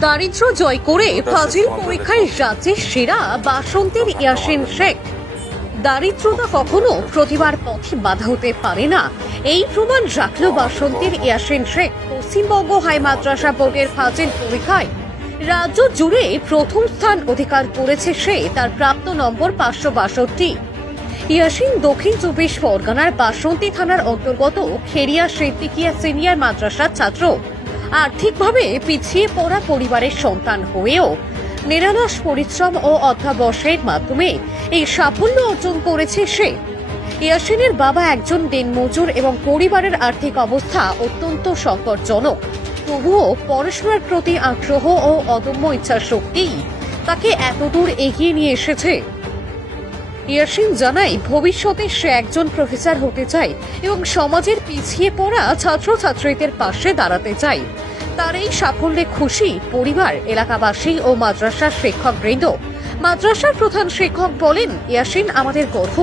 দারিদ্র জয় করে ফাজিল পরীক্ষায় রাজ্যের সেরা বাসন্তীর ইয়াসিন শেখ। দারিদ্রতা কখনো প্রতিভার পথে বাধা হতে পারে না, এই প্রমাণ রাখল বাসন্তীর ইয়াসিন শেখ। পশ্চিমবঙ্গ হাই মাদ্রাসা বোর্ডের ফাজিল পরীক্ষায় রাজ্য জুড়ে প্রথম স্থান অধিকার করেছে সে। তার প্রাপ্ত নম্বর 562। ইয়াসিন দক্ষিণ 24 পরগনার বাসন্তী থানার অন্তর্গত খেরিয়া সিদ্দিকিয়া সিনিয়র মাদ্রাসার ছাত্র। আর্থিকভাবে পিছিয়ে পড়া পরিবারের সন্তান হয়েও নিরলস পরিশ্রম ও অধ্যাবসায়ের মাধ্যমে এই সাফল্য অর্জন করেছে সে। ইয়াসিনের বাবা একজন দিনমজুর এবং পরিবারের আর্থিক অবস্থা অত্যন্ত সংকটজনক। তবুও পড়াশোনার প্রতি আগ্রহ ও অদম্য ইচ্ছাশক্তি তাকে এতদূর এগিয়ে নিয়ে এসেছে। ইয়াসিন জানায়, ভবিষ্যতে সে একজন প্রফেসর হতে চায় এবং সমাজের পিছিয়ে পড়া ছাত্রছাত্রীদের পাশে দাঁড়াতে চায়। তার এই সাফল্যে খুশি পরিবার, এলাকাবাসী ও মাদ্রাসার শিক্ষকবৃন্দ। মাদ্রাসার প্রধান শিক্ষক বলেন, ইয়াসিন আমাদের গর্ব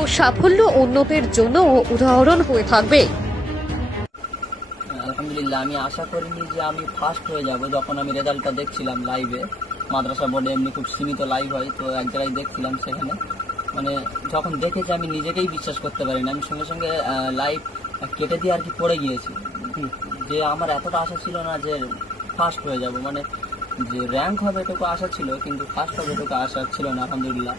ও সাফল্য উন্নতির জন্য উদাহরণ হয়ে থাকবে। আলহামদুলিল্লাহ, আমি আশা করিনি যে আমি ফার্স্ট হয়ে যাব। যখন আমি রেজাল্টটা দেখছিলাম লাইভে, মাদ্রাসা বোর্ডে এমনি খুব সীমিত লাইভ হয়, তো এক জায়গায় দেখছিলাম, সেখানে মানে যখন দেখেছি আমি নিজেকেই বিশ্বাস করতে পারি না। আমি সঙ্গে সঙ্গে লাইভ কেটে দিয়ে আর কি পড়ে গিয়েছি যে আমার এতটা আশা ছিল না যে ফার্স্ট হয়ে যাব, মানে যে র্যাঙ্ক হবে এটুকু আশা ছিল, কিন্তু ফার্স্ট হবে এটুকু আশা ছিল না। আলহামদুলিল্লাহ,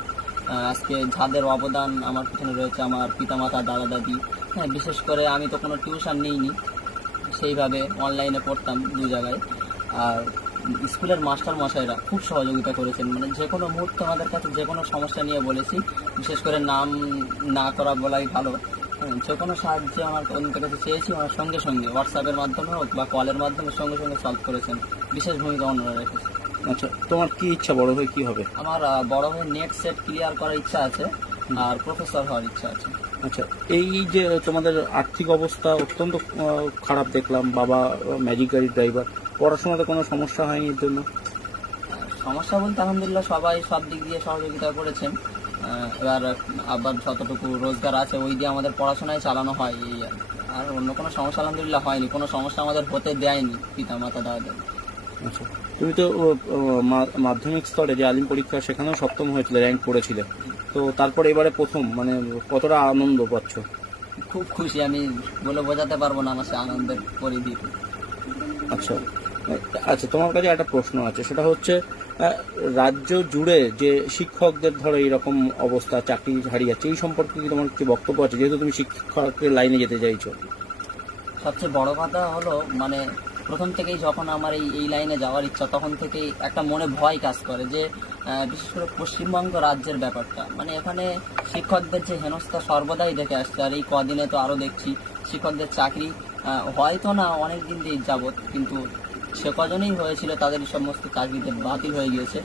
আজকে যাদের অবদান আমার পিছনে রয়েছে, আমার পিতামাতা, দাদা দাদি, হ্যাঁ, বিশেষ করে আমি তো কোনো টিউশন নিইনি, সেইভাবে অনলাইনে পড়তাম দু জায়গায়। আর স্কুলের মাস্টার মশাইরা খুব সহযোগিতা করেছেন, মানে যে কোনো মুহূর্তে আমাদের কাছে যে কোনো সমস্যা নিয়ে বলেছি, বিশেষ করে নাম না করা বলাই ভালো, যে কোনো সাহায্য আমার ওদের কাছে চেয়েছি, আমার সঙ্গে সঙ্গে হোয়াটসঅ্যাপের মাধ্যমে হোক বা কলের মাধ্যমে সঙ্গে সঙ্গে সলভ করেছেন। বিশেষ ভূমিকা অন্যরা রেখেছে। আচ্ছা, তোমার কি ইচ্ছা, বড় হয়ে কি হবে? আমার বড় হয়ে নেট সেট ক্লিয়ার করার ইচ্ছা আছে আর প্রফেসর হওয়ার ইচ্ছা আছে। আচ্ছা, এই যে তোমাদের আর্থিক অবস্থা অত্যন্ত খারাপ দেখলাম, বাবা ম্যাজিক গাড়ির ড্রাইভার, পড়াশোনাতে কোনো সমস্যা হয়নি এর জন্য? সমস্যা বলতে আলহামদুলিল্লাহ সবাই সব দিক দিয়ে সহযোগিতা করেছেন। এবার আবার যতটুকু রোজগার আছে ওই দিয়ে আমাদের পড়াশোনায় চালানো হয়, আর অন্য কোনো সমস্যা আলহামদুলিল্লাহ হয়নি। কোনো সমস্যা আমাদের হতে দেয়নি পিতা মাতা দাদা। আচ্ছা, তুমি তো মাধ্যমিক স্তরে যে আলিম পরীক্ষা সেখানেও সপ্তম হয়েছিল, র্যাঙ্ক করেছিলে, তো তারপর এবারে প্রথম, মানে কতটা আনন্দ পাচ্ছ? খুব খুশি, আমি বলে বোঝাতে পারবো না আমার সে আনন্দের পরিধি। আচ্ছা আচ্ছা, তোমার কাছে একটা প্রশ্ন আছে, সেটা হচ্ছে রাজ্য জুড়ে যে শিক্ষকদের ধরো এইরকম অবস্থা, চাকরি হারিয়ে যাচ্ছে, এই সম্পর্কে কি তোমার কি বক্তব্য আছে, যেহেতু তুমি শিক্ষকের লাইনে যেতে চাইছো? সবচেয়ে বড় কথা হলো, মানে প্রথম থেকেই যখন আমার এই লাইনে যাওয়ার ইচ্ছা, তখন থেকেই একটা মনে ভয় কাজ করে যে বিশেষ করে পশ্চিমবঙ্গ রাজ্যের ব্যাপারটা, মানে এখানে শিক্ষকদের যে হেনস্থা সর্বদাই দেখে আসছে, আর এই কদিনে তো আরও দেখছি শিক্ষকদের চাকরি হয়তো না অনেক দিন দিয়ে যাবৎ, কিন্তু সে কজনেই হয়েছিল তাদের সমস্ত চাকরিতে বাতিল হয়ে গিয়েছে।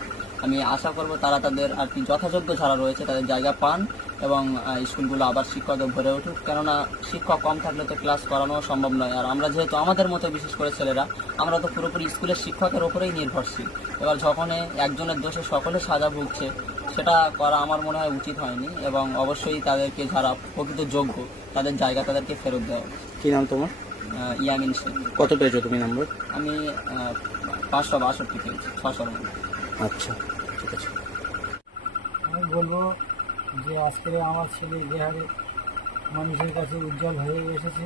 আমি আশা করব তারা তাদের আর কি যথাযোগ্য যারা রয়েছে তাদের জায়গা পান এবং স্কুলগুলো আবার শিক্ষকদের ভরে উঠুক, কেননা শিক্ষক কম থাকলে তো ক্লাস করানো সম্ভব নয়। আর আমরা যেহেতু আমাদের মতো বিশেষ করে ছেলেরা, আমরা তো পুরোপুরি স্কুলের শিক্ষকের ওপরেই নির্ভরশীল। এবার যখন একজনের দোষে সকলে সাজা ভুগছে, সেটা করা আমার মনে হয় উচিত হয়নি, এবং অবশ্যই তাদেরকে যারা প্রকৃত যোগ্য তাদের জায়গা তাদেরকে ফেরত দেওয়া। কি নাম তোমার? ইয়ামিন শেখ। কত পেয়েছো তুমি নাম্বার? আমি 562 পেয়েছি, 600 মধ্যে। আচ্ছা, ঠিক আছে। আমি বলবো যে আজকে আমার ছেলে যে হারে মানুষের কাছে উজ্জ্বল হয়ে এসেছে,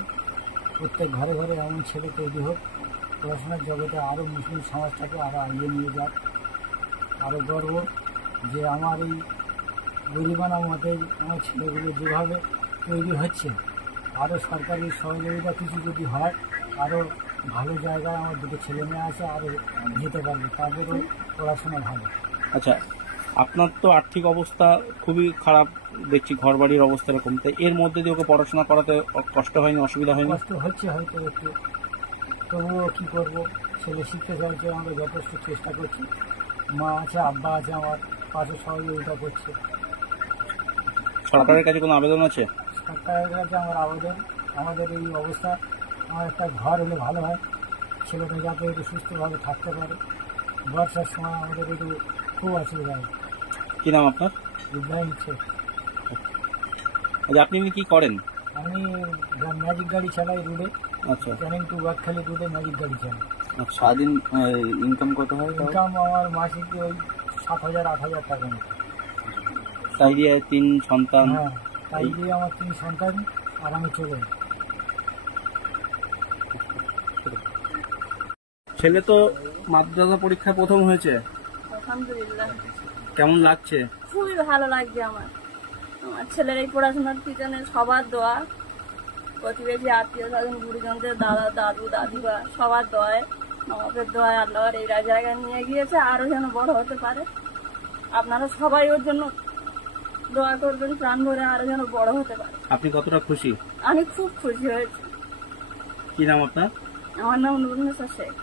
প্রত্যেক ঘরে ঘরে এমন ছেলে তৈরি হোক, পড়াশোনার জগতে আরও মুসলিম সমাজটাকে আরও এগিয়ে নিয়ে যাক। আরও গর্ব যে আমার এই গরিবানা মতে আমার ছেলেগুলো যেভাবে তৈরি হচ্ছে, আরও সরকারি সহযোগিতা কিছু যদি হয়, আরও ভালো জায়গায় আমার দুটো ছেলে মেয়ে আছে, আরও যেতে পারবে, তাদেরও পড়াশোনা ভালো। আচ্ছা, আপনার তো আর্থিক অবস্থা খুবই খারাপ দেখছি, ঘর বাড়ির অবস্থা এরকম, তাই এর মধ্যে দিয়ে ওকে পড়াশোনা করাতে কষ্ট হয়নি, অসুবিধা হয়নি? কষ্ট হচ্ছে হয়তো একটু, তবুও কী করবো, ছেলে শিখতে চাইছে, আমরা যথেষ্ট চেষ্টা করছি। মা আছে, আব্বা আছে, আমার পাশে সহযোগিতা করছে। সরকারের কাছে কোনো আবেদন আছে? সরকারের কাছে আমার আবেদন, আমাদের এই অবস্থা, আমার একটা ঘর হলে ভালো হয়, ছেলেটা যাতে একটু সুস্থভাবে থাকতে পারে। বর্ষার সময় আমাদের একটু খুব অসুবিধা হয়। কি নাম আপনার? ইব্রাহিম শেখ। আচ্ছা, আপনি কি করেন? আমি ম্যাজিক গাড়ি চালাই রুটে। আচ্ছা, ক্যানিং টু গাটখালি রুটে ম্যাজিক গাড়ি চালাই। সারাদিন ইনকাম কত হয়? ইনকাম আমার মাসিক ওই 7,000-8,000 টাকা মতো। তাই দিয়ে 3 সন্তান। হ্যাঁ, তাই দিয়ে আমার 3 সন্তান আর আমি চলে যাই। ছেলে তো মাদ্রাসা পরীক্ষা প্রথম হয়েছে, আলহামদুলিল্লাহ কেমন লাগছে? খুবই ভালো লাগছে আমার ছেলের এই পড়াশোনার পিছনে সবার দোয়া, প্রতিবেশী আত্মীয় স্বজন গুরুজনদের দাদা দাদু দাদিবা সবার দোয়ায়, আমাদের দোয়ায় আল্লাহর এই জায়গায় নিয়ে গিয়েছে, আরো যেন বড় হতে পারে। আপনারা সবাই ওর জন্য দোয়া করবেন প্রাণ ভরে, আরো যেন বড় হতে পারে। আপনি কতটা খুশি? আমি খুব খুশি হয়েছি। কি নাম আপনার? আমার নাম নুরুন্নেসা শেখ।